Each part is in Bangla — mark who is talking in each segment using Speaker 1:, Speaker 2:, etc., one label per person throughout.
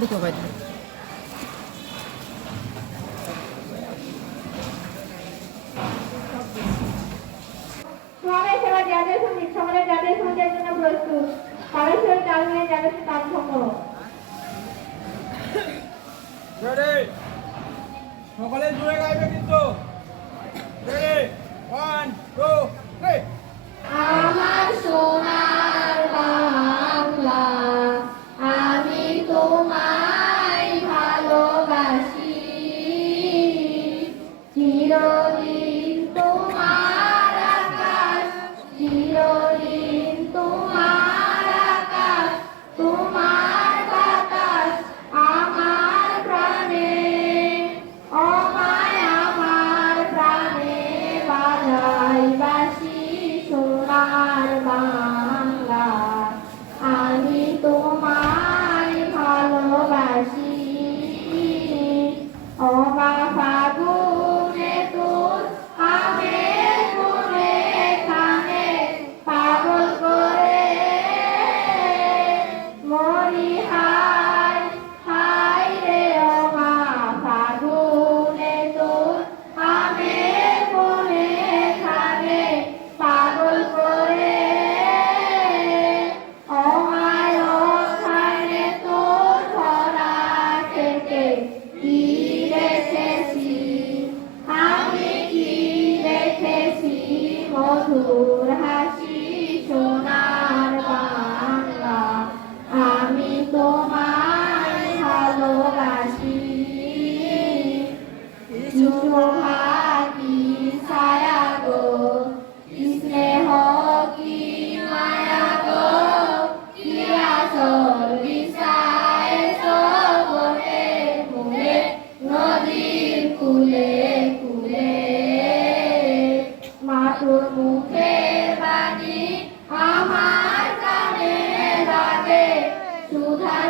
Speaker 1: দেখো
Speaker 2: বাইরে সমাবেশ যাদের সমাজের জন্য প্রস্তুত সমাবেশ তাল নিয়ে যাদের মধুর হাসি সোনার বাংলা। আমি তোমায় ভালোবাসি। আমার কানে লাগে সুধার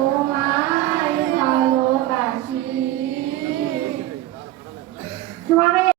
Speaker 2: Roma.